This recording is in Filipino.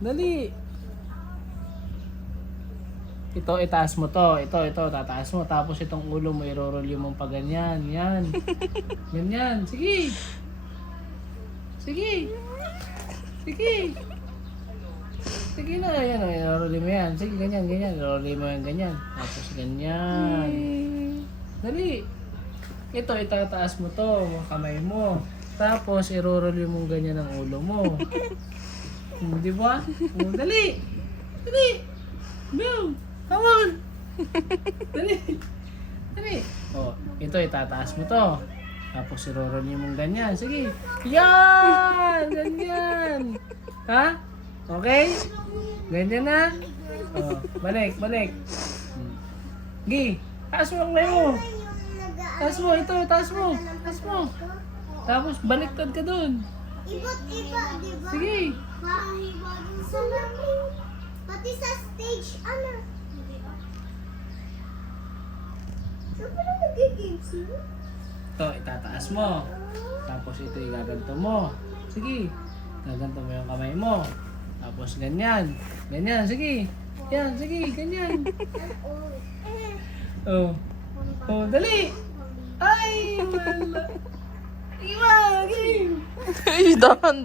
Dali. Ito, itaas mo to. Ito, tataas mo. Tapos itong ulo mo, i-roll mo pa ganyan. Yan. Ganyan. Sige. Sige. Sige. Sige na. Yan, i-roll mo yan. Sige, ganyan. I-roll mo yan, ganyan. Tapos ganyan. Dali. Ito, itataas mo to. Kamay mo. Tapos, i-roll mo ganyan ang ulo mo. Di ba? Dali. Dali. Go. Come on! Dali! Dali! O, ito itataas mo to. Tapos irorol niyo mong ganyan. Sige! Yan! Ganyan! Ha? Okay? Ganyan na? O, balik. Gi! Taas mo ang kamay mo! Taas mo! Ito! Taas mo! Tapos baliktad ka dun. Iba, di ba? Sige! Mahiwa din sa namin. Pati sa stage, ano? Saan pala nag-games mo? Ito, itataas mo. Tapos ito igaganto mo. Sige. Gaganto mo yung kamay mo. Tapos ganyan. Ganyan, sige. Yan, sige, ganyan. Oh. Oh, dali. Ay, wala. Iwan, game. Ay, dahan